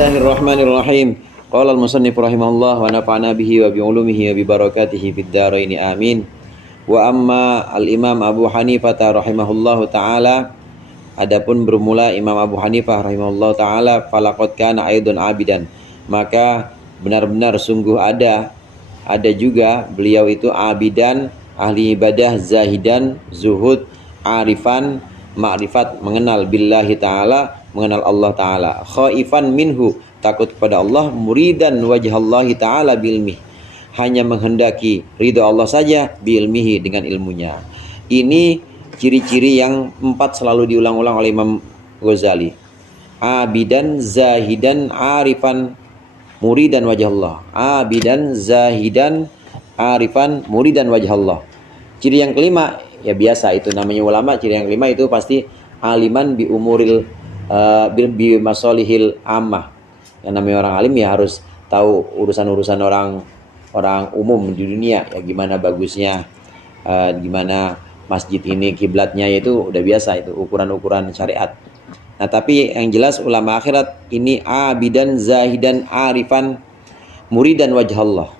Bismillahirrahmanirrahim. Qala al-musannif rahimahullah wa nafa'ana bihi wa bi ulumihi wa bi barakatihi fid dharain amin. Wa amma al-Imam Abu Hanifah rahimahullahu taala, adapun bermula Imam Abu Hanifah rahimahullahu taala, falaqad kana aidun abidan, maka benar-benar sungguh ada juga beliau itu abidan, ahli ibadah, zahidan, zuhud, arifan, ma'rifat, mengenal billahi ta'ala, mengenal Allah ta'ala, khaifan minhu, takut kepada Allah, muridan wajhallahi ta'ala bilmih, hanya menghendaki ridha Allah saja, bilmihi, dengan ilmunya. Ini ciri-ciri yang 4 selalu diulang-ulang oleh Imam Ghazali: abidan, zahidan, arifan, muridan wajhallah. Abidan, zahidan, arifan, muridan wajhallah. Ciri yang kelima, ya biasa itu namanya ulama, ciri yang kelima itu pasti aliman bi umuril bi masolihil ammah. Yang namanya orang alim ya harus tahu urusan-urusan orang umum di dunia, ya gimana bagusnya, gimana masjid ini kiblatnya, itu udah biasa, itu ukuran-ukuran syariat. Nah, tapi yang jelas ulama akhirat ini abidan, zahidan, arifan, muridan wajhallah.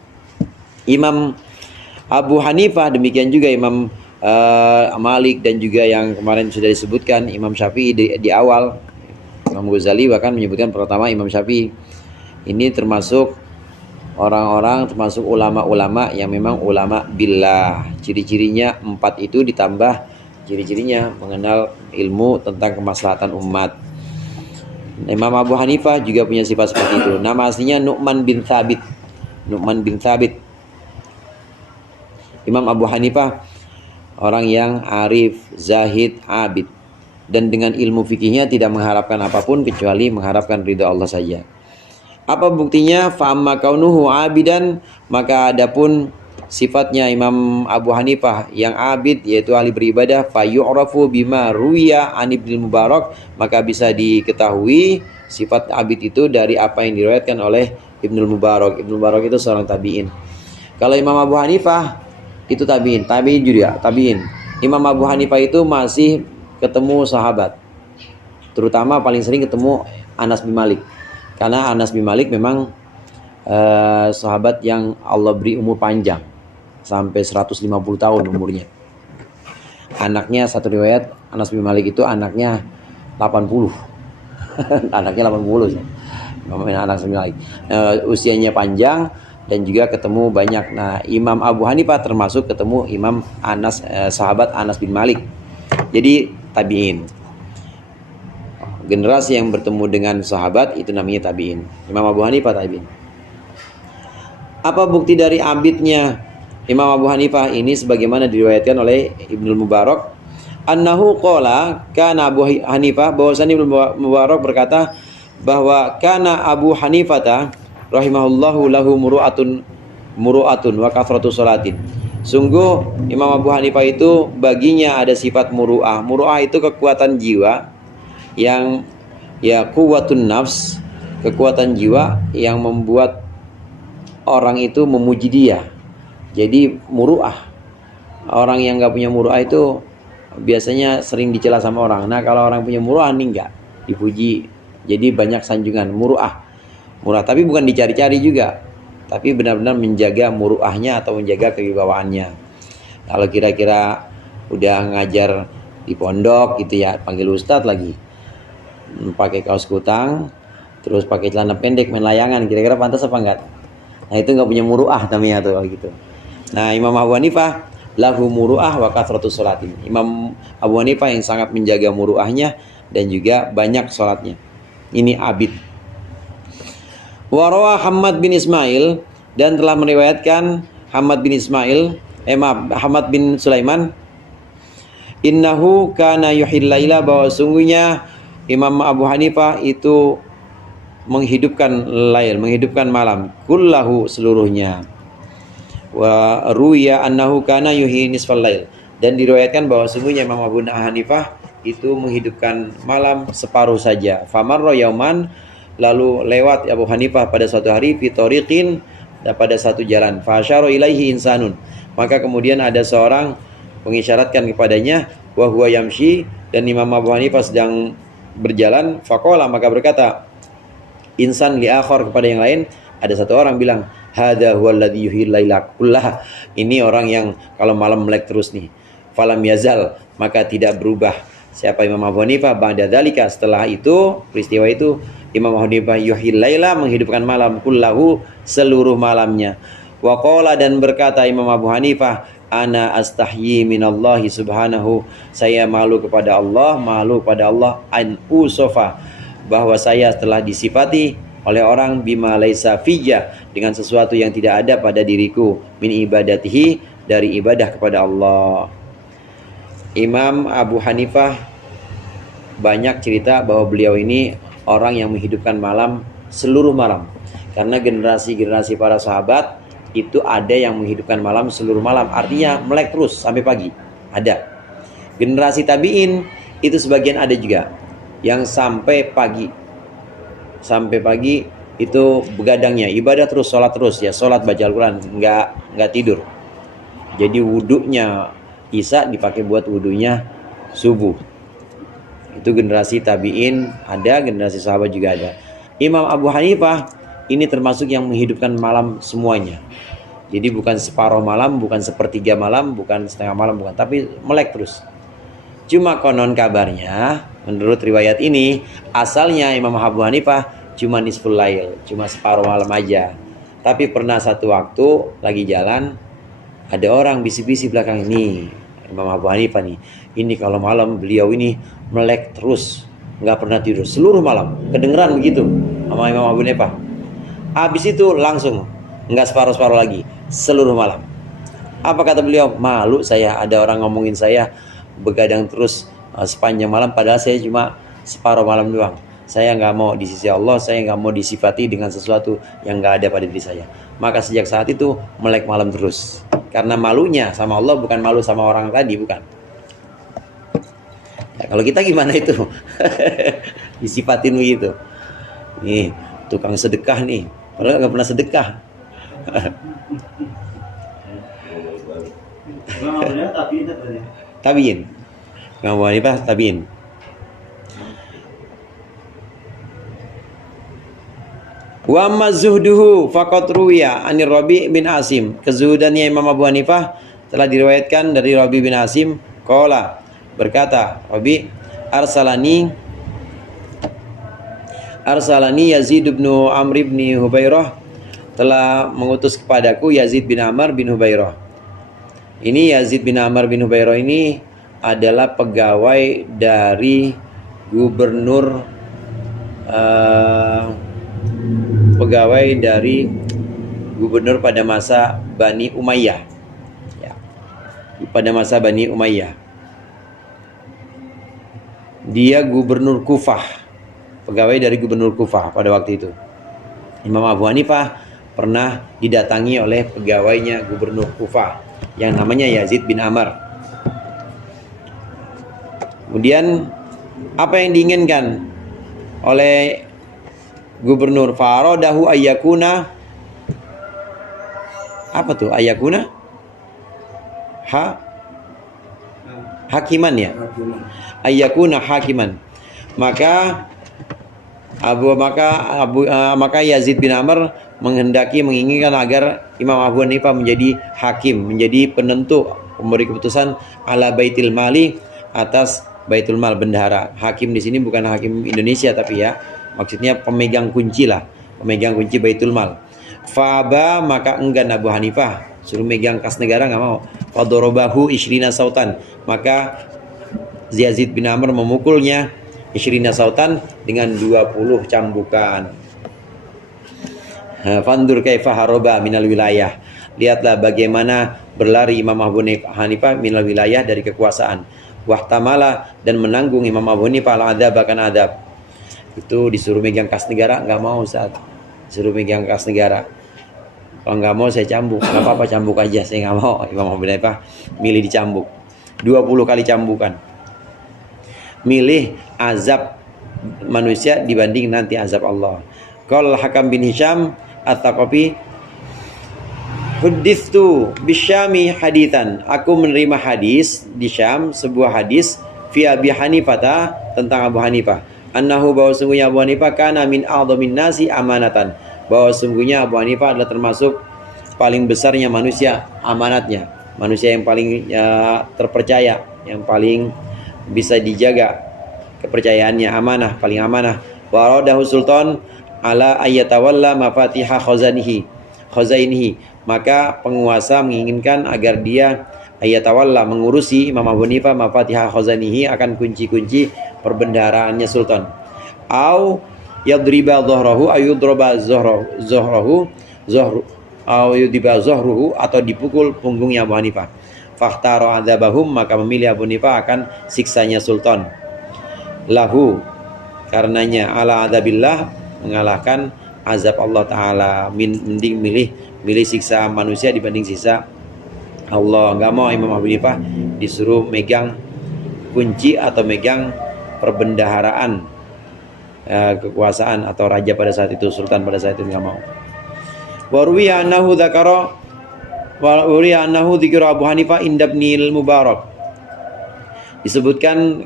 Imam Abu Hanifah, demikian juga Imam Malik, dan juga yang kemarin sudah disebutkan Imam Syafi'i di awal. Imam Ghazali bahkan menyebutkan pertama Imam Syafi'i. Ini termasuk orang-orang, termasuk ulama-ulama yang memang ulama billah. Ciri-cirinya 4 itu ditambah ciri-cirinya mengenal ilmu tentang kemaslahatan umat. Imam Abu Hanifah juga punya sifat seperti itu. Nama aslinya Nu'man bin Thabit. Nu'man bin Thabit. Imam Abu Hanifah orang yang arif, zahid, abid, dan dengan ilmu fikihnya tidak mengharapkan apapun kecuali mengharapkan ridha Allah saja. Apa buktinya? Fa amma kaunuhu abidan, maka adapun sifatnya Imam Abu Hanifah yang abid, yaitu ahli beribadah, fa yu'rafu bima ruwiya an Ibnu Mubarak, maka bisa diketahui sifat abid itu dari apa yang diriwayatkan oleh Ibnu Mubarak. Ibnu Mubarak itu seorang tabi'in. Kalau Imam Abu Hanifah itu tabi'in juga, tabi'in. Imam Abu Hanifah itu masih ketemu sahabat, terutama paling sering ketemu Anas bin Malik, karena Anas bin Malik memang sahabat yang Allah beri umur panjang sampai 150 tahun umurnya. Anaknya, satu riwayat Anas bin Malik itu anaknya 80 anaknya 80 Anas bin Malik, usianya panjang dan juga ketemu banyak. Nah, Imam Abu Hanifah termasuk ketemu Imam Anas, sahabat Anas bin Malik. Jadi tabi'in, generasi yang bertemu dengan sahabat itu namanya tabi'in. Imam Abu Hanifah tabi'in. Apa bukti dari abidnya Imam Abu Hanifah ini? Sebagaimana diriwayatkan oleh Ibnu Mubarak, annahu qala, kana Abu Hanifah, bahwasanya Ibnu Mubarak berkata bahwa kana Abu Hanifah rahimahullahu lahu muru'atun wa kathratu salatin. Sungguh Imam Abu Hanifah itu baginya ada sifat muru'ah. Muru'ah itu kekuatan jiwa yang, ya, kuwatun nafs, kekuatan jiwa yang membuat orang itu memuji dia. Jadi muru'ah. Orang yang gak punya muru'ah itu biasanya sering dicela sama orang. Nah, kalau orang punya muru'ah nih enggak dipuji, jadi banyak sanjungan. Muru'ah, tapi bukan dicari-cari juga, tapi benar-benar menjaga muru'ahnya atau menjaga kewibawaannya. Kalau kira-kira udah ngajar di pondok gitu ya, panggil ustadz lagi, pakai kaos kutang, terus pakai celana pendek, main layangan, kira-kira pantas apa enggak? Nah, itu enggak punya muru'ah namanya tuh gitu. Nah, Imam Abu Hanifah lahu muru'ah wa kathratus sholatin. Imam Abu Hanifah yang sangat menjaga muru'ahnya dan juga banyak sholatnya. Ini abid. Warawa Hamad bin Ismail, dan telah meriwayatkan Hamad bin Sulaiman, innahu kana yuhil laila, bahwa sungguhnya Imam Abu Hanifah itu menghidupkan malam, kullahu, seluruhnya. Wa ruya annahu kana yuhyi nisfal lail, dan diriwayatkan bahwa sungguhnya Imam Abu Hanifah itu menghidupkan malam separuh saja. Famarra yauman, lalu lewat Abu Hanifah pada suatu hari, fitoriqin, pada satu jalan, fasyara ilaihi insanun, maka kemudian ada seorang mengisyaratkan kepadanya, wa huwa yamshi, dan Imam Abu Hanifah sedang berjalan, faqala, maka berkata, insan li akhar, kepada yang lain. Ada satu orang bilang, hadza huwallazi yuhyil laila kullah. Ini orang yang kalau malam melek terus nih. Falam yazal, maka tidak berubah. Siapa Imam Abu Hanifah ba'da dzalika, setelah itu, peristiwa itu, Imam Abu Hanifah yuhyil laila, menghidupkan malam, kullahu, seluruh malamnya. Wa qala, dan berkata Imam Abu Hanifah, ana astahyi minallahi subhanahu, saya malu kepada Allah, an usofa, bahwa saya telah disifati oleh orang bima laisa fiyya, dengan sesuatu yang tidak ada pada diriku, min ibadatihi, dari ibadah kepada Allah. Imam Abu Hanifah banyak cerita bahwa beliau ini orang yang menghidupkan malam, seluruh malam. Karena generasi-generasi para sahabat itu ada yang menghidupkan malam seluruh malam, artinya melek terus sampai pagi. Ada. Generasi tabi'in itu sebagian ada juga yang sampai pagi. Sampai pagi itu begadangnya, ibadah terus, sholat terus, ya sholat, baca Al-Quran, nggak tidur. Jadi wudhunya Isya dipakai buat wudhunya subuh. Itu generasi tabi'in ada, generasi sahabat juga ada. Imam Abu Hanifah ini termasuk yang menghidupkan malam semuanya. Jadi bukan separuh malam, bukan sepertiga malam, bukan setengah malam, bukan, tapi melek terus. Cuma konon kabarnya, menurut riwayat ini, asalnya Imam Abu Hanifah cuma nisful lail, cuma separuh malam aja. Tapi pernah satu waktu lagi jalan, ada orang bisik-bisik belakang ini, Imam Abu Hanifah nih, ini kalau malam beliau ini melek terus, nggak pernah tidur seluruh malam. Kedengeran begitu sama Imam Abu Hanifah. Habis itu langsung nggak separuh-separuh lagi, seluruh malam. Apa kata beliau? Malu saya ada orang ngomongin saya begadang terus sepanjang malam, padahal saya cuma separuh malam doang. Saya nggak mau di sisi Allah, saya nggak mau disifati dengan sesuatu yang nggak ada pada diri saya. Maka sejak saat itu melek malam terus. Karena malunya sama Allah, bukan malu sama orang tadi, bukan. Ya, kalau kita gimana itu? Disifatin begitu. Nih, tukang sedekah nih, padahal nggak pernah sedekah. Tabiin. Imam Abu Hanifah tabiin. Wa amma zuhduhu faqad ruwiya anir Rabi' bin Asim. Kezuhudannya Imam Abu Hanifah telah diriwayatkan dari Rabi' bin Asim. Qala, berkata Rabi', arsalani Yazid bin Amr bin Hubairah, telah mengutus kepadaku Yazid bin Amr bin Hubairah. Ini Yazid bin Amr bin Hubairah ini adalah pegawai dari gubernur pada masa Bani Umayyah, ya, pada masa Bani Umayyah. Dia gubernur Kufah, pegawai dari gubernur Kufah pada waktu itu. Imam Abu Hanifah pernah didatangi oleh pegawainya gubernur Kufah yang namanya Yazid bin Amr. Kemudian apa yang diinginkan oleh gubernur? Faradahu ayyakuna, apa tuh ayyakuna? Hakiman ya. Ayyakuna hakiman. Maka Yazid bin Amr menginginkan agar Imam Abu Hanifah menjadi hakim, menjadi penentu, memberi keputusan ala baitil mali, atas baitul mal, bendahara. Hakim di sini bukan hakim Indonesia tapi ya, maksudnya pemegang kunci lah, pemegang kunci baitul mal. Faba, maka enggan Abu Hanifah, suruh megang kas negara nggak mau. Fadorobahu ishrina sautan, maka Yazid bin Amr memukulnya ishrina sautan dengan 20 cambukan. Fandur kaifa haroba minal wilayah, lihatlah bagaimana berlari Imam Abu Hanifah minal wilayah, dari kekuasaan. Wahtamala, dan menanggung Imam Abu Hanifah al-adab, akan adab. Itu disuruh megang kas negara nggak mau Ustaz, disuruh megang kas negara. Kalau nggak mau saya cambuk, nggak apa-apa cambuk aja, saya nggak mau. Imam Abu Hanifah milih dicambuk 20 kali cambukan. Milih azab manusia dibanding nanti azab Allah. Qala Hakam bin Hisham At-Thaqafi, huddithu bisyami hadithan, aku menerima hadis di Syam, sebuah hadis fi Abi Hanifah, tentang Abu Hanifah. annahu bahwa sungguhnya Abu Hanifah kana min a'dhamin nasi amanatan, bahwa sungguhnya Abu Hanifah adalah termasuk paling besarnya manusia amanatnya, manusia yang paling terpercaya, yang paling bisa dijaga kepercayaannya, amanah, paling amanah. Wa radahu sultan ala ayyatawalla mafatiha khazainihi, maka penguasa menginginkan agar dia ayatawalla mengurusi Imam Abu Hanifah mafatiha khazainihi, akan kunci-kunci perbendaharaannya sultan. Au yadriba dhahrahu ayudraba zahrahu au yudriba zahruhu, atau dipukul punggungnya Abu Hanifah. Fakhtara adzabahum, maka memilih Abu Hanifah akan siksanya sultan. Lahu, karenanya ala adzabillah, mengalahkan azab Allah Ta'ala. Mending milih siksa manusia dibanding siksa Allah. Nggak mau Imam Abu Hanifah disuruh megang kunci atau megang perbendaharaan kekuasaan atau raja pada saat itu, sultan pada saat itu, nggak mau. Waruwiya annahu dzikra Abu Hanifah inda Ibnul Mubarak, disebutkan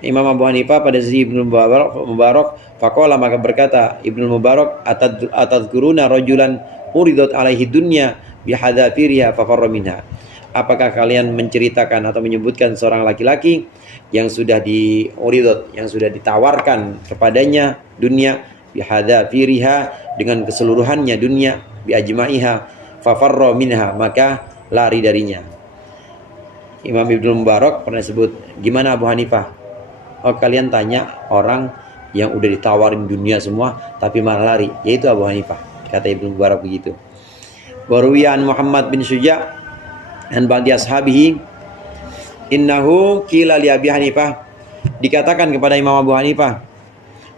Imam Abu Hanifah pada sisi Ibnu Mubarak. Faqala, maka berkata Ibnu Mubarak, atadkuruna rajulan uridat alaihi dunya bihadzafiriha fafarra minha, apakah kalian menceritakan atau menyebutkan seorang laki-laki yang sudah diuridat, yang sudah ditawarkan kepadanya dunia, bihadzafiriha, dengan keseluruhannya dunia, biajma'iha, fafarra minha, maka lari darinya. Imam Ibnu Mubarak pernah sebut, gimana Abu Hanifah? Oh, kalian tanya orang yang udah ditawarin dunia semua tapi malah lari, yaitu Abu Hanifah, kata Ibnu Mubarak begitu. Waruwiyan Muhammad bin Syuja' an ba'di ashabihi innahu qila li Abi Hanifah, dikatakan kepada Imam Abu Hanifah,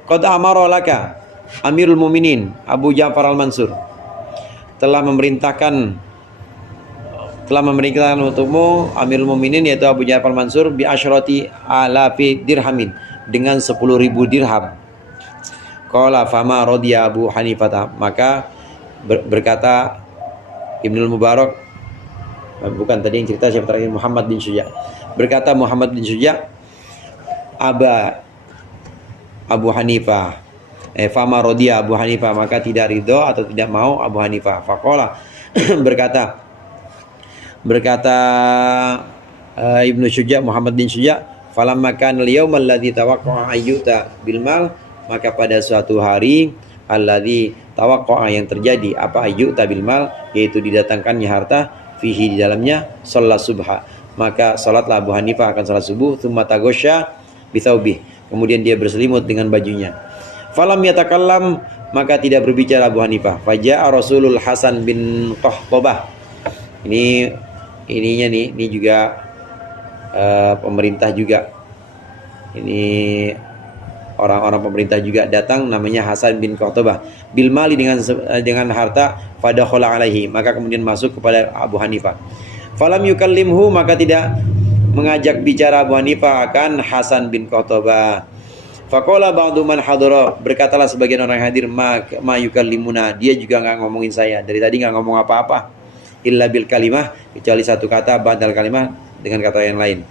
qad amara laka Amirul Mukminin Abu Ja'far Al-Mansur, telah memerintahkan untukmu Amirul Mukminin yaitu Abu Ja'far Mansur bi asyrati alafi dirhamin, dengan 10.000 dirham. Qala fama radiya Abu Hanifah, maka berkata Ibnu Mubarak, bukan tadi yang cerita siapa terakhir, Muhammad bin Syuja', berkata Muhammad bin Syuja', Abu Hanifah fama radiya Abu Hanifah, maka tidak ridho atau tidak mau Abu Hanifah. Faqala berkata Ibnu Syuja', Muhammad bin Syuja', falamma kana al-yawmal ladzi tawaqqa'a ayyuta bil mal, maka pada suatu hari alladzi tawaqqa'a, yang terjadi apa, ayyuta bil mal, yaitu didatangkannya harta, fihi, di dalamnya, shalat subha, maka salatlah Abu Hanifah akan salat subuh, tsumma taghasya bi thawbih, kemudian dia berselimut dengan bajunya. Falam yatakallam, maka tidak berbicara Abu Hanifah. Faja'a Rasulul Hasan bin Qahtabah, ini juga pemerintah juga, ini orang-orang pemerintah juga datang, namanya Hasan bin Qahtabah, bil mali, dengan harta, fadakhala alaihi, maka kemudian masuk kepada Abu Hanifah. Falam yukallimhu, maka tidak mengajak bicara Abu Hanifah akan Hasan bin Qahtabah. Faqala ba'du man hadara, berkatalah sebagian orang yang hadir, ma yukallimuna, dia juga enggak ngomongin saya, dari tadi enggak ngomong apa-apa, illa bil kalimah, kecuali satu kata, badal kalimah, dengan kata yang lain.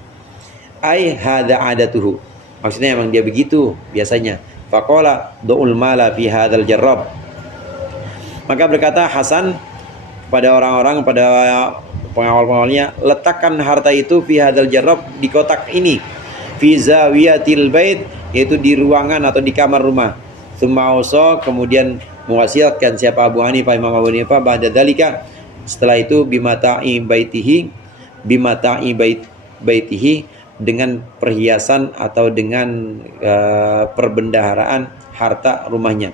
Ai hadza adatuhu, maksudnya emang dia begitu biasanya. Faqala du'ul mala fi hadzal jarrab, maka berkata Hasan kepada orang-orang, pada pengawal-pengawalnya, letakkan harta itu fi hadzal jarrab, di kotak ini, fi zawiyatil bait, yaitu di ruangan atau di kamar rumah. Tsumma ausa, kemudian mewasiatkan siapa, Abu Hanifah, Imam Abu Hanifah, ba'da dzalika, setelah itu, bimata'i baitihi, dengan perhiasan atau dengan perbendaharaan harta rumahnya.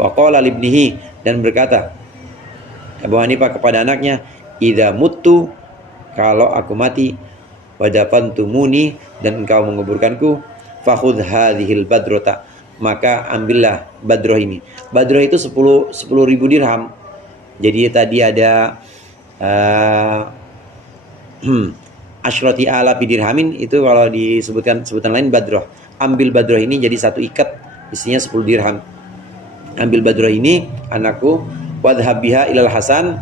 Wa qala libnihi, dan berkata Abu Hanifah kepada anaknya, idza muttu, kalau aku mati, wa dafantumuni, dan engkau menguburkanku, fakhudh hadhil badrota, maka ambillah badroh ini. Badroh itu 10.000 dirham. Jadi tadi ada asyrati alafi dirhamin, itu kalau disebutkan sebutan lain badroh. Ambil badroh ini, jadi satu ikat isinya 10 dirham. Ambil badroh ini anakku, wadhhab biha ilal Hasan,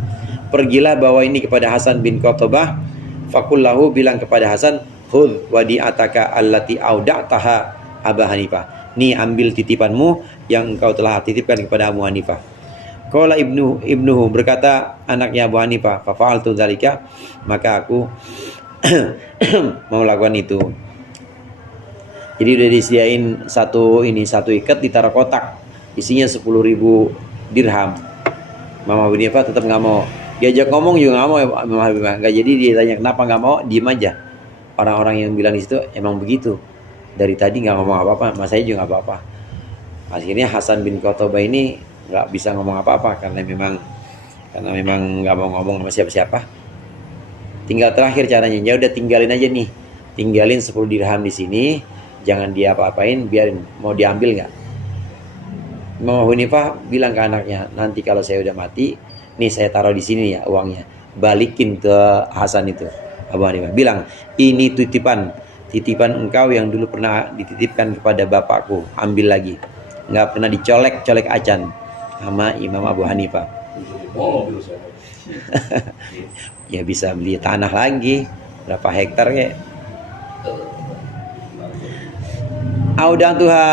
pergilah bawa ini kepada Hasan bin Qahtabah, faqullahu, bilang kepada Hasan, khudh wadi'ataka allati auda'taha Abu Hanifah, nih ambil titipanmu yang engkau telah titipkan kepada Abu Hanifah. Qala ibnuhu, berkata anaknya Abu Hanifah, fa fa'altu dzalika, maka aku mau lakukan itu. Jadi udah disediain satu ikat ditaruh kotak, isinya 10.000 dirham. Mama Abu Hanifah tetap nggak mau. Diajak ngomong juga nggak mau. Mama Abu Hanifah nggak. Jadi dia tanya kenapa nggak mau, diem aja. Orang-orang yang bilang di situ emang begitu. Dari tadi nggak ngomong apa-apa, mas saya juga nggak apa-apa. Akhirnya Hasan bin Qutbah ini nggak bisa ngomong apa-apa karena memang nggak mau ngomong sama siapa-siapa. Tinggal terakhir caranya, ya udah tinggalin aja nih, tinggalin 10 dirham di sini, jangan dia apa-apain, biarin. Mau diambil nggak? Mama Hanifah bilang ke anaknya, nanti kalau saya udah mati, nih saya taruh di sini ya uangnya, balikin ke Hasan itu. Abu Hanifah bilang, ini titipan engkau yang dulu pernah dititipkan kepada bapakku, ambil lagi. Nggak pernah dicolek acan sama Imam Abu Hanifah. Ya bisa beli tanah lagi berapa hektar ya. Audantuha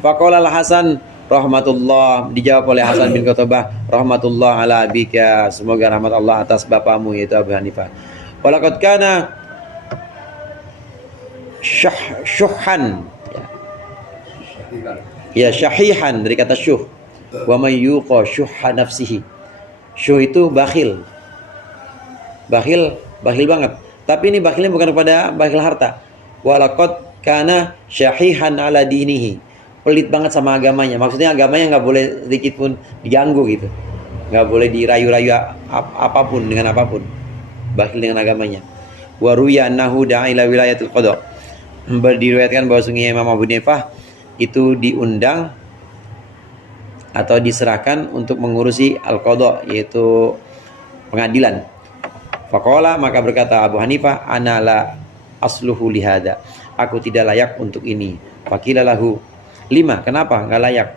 faqala al-Hasan rahmatullah, dijawab oleh Hasan bin Qutbah, rahmatullah ala abika, semoga rahmat Allah atas bapamu yaitu Abu Hanifah. Walaqad kana syuhan, ya syahihan dari kata syuh. Wa may yuqa syuhha nafsihi. Syuh itu bakhil banget. Tapi ini bakhilnya bukan kepada bakhil harta. Walaqad kana syahihan ala dinihi. Pelit banget sama agamanya. Maksudnya agamanya nggak boleh sedikit pun diganggu gitu. Nggak boleh dirayu-rayu apapun dengan apapun. Bakhil dengan agamanya. Wa ruya annahu da'a ila wilayatul qada. Diriwayatkan bahwa sungguh Imam Abu Hanifah itu diundang atau diserahkan untuk mengurusi al-qada, yaitu pengadilan. Faqala, maka berkata Abu Hanifah, ana la asluhu lihada, aku tidak layak untuk ini. Faqila lahu, lima, kenapa enggak layak?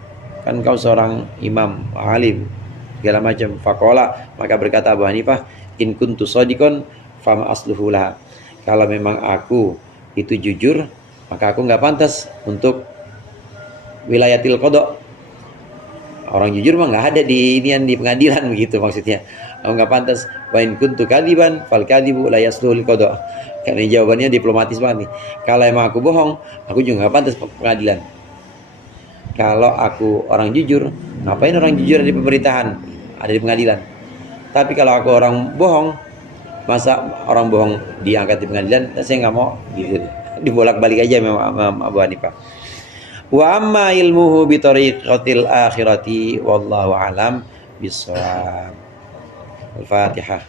Kan kau seorang imam, alim, segala macam. Faqala, maka berkata Abu Hanifah, in kuntu shadiqan fama asluhu laha. Kalau memang aku itu jujur, maka aku enggak pantas untuk wilayatil qada. Orang jujur mah nggak ada di pengadilan begitu maksudnya. Aku nggak pantas. Wa in kuntu kadiban fal kadibu la yaslul qada. Karena jawabannya diplomatis banget nih. Kalau emang aku bohong, aku juga nggak pantas pengadilan. Kalau aku orang jujur, ngapain orang jujur ada di pemerintahan, ada di pengadilan. Tapi kalau aku orang bohong, masa orang bohong diangkat di pengadilan? Saya nggak mau gitu. Dibolak-balik aja memang Abu Hanifah. Wa amma ilmuhu bi tariqatil akhirati wallahu alam bissawab. Al-Fatihah.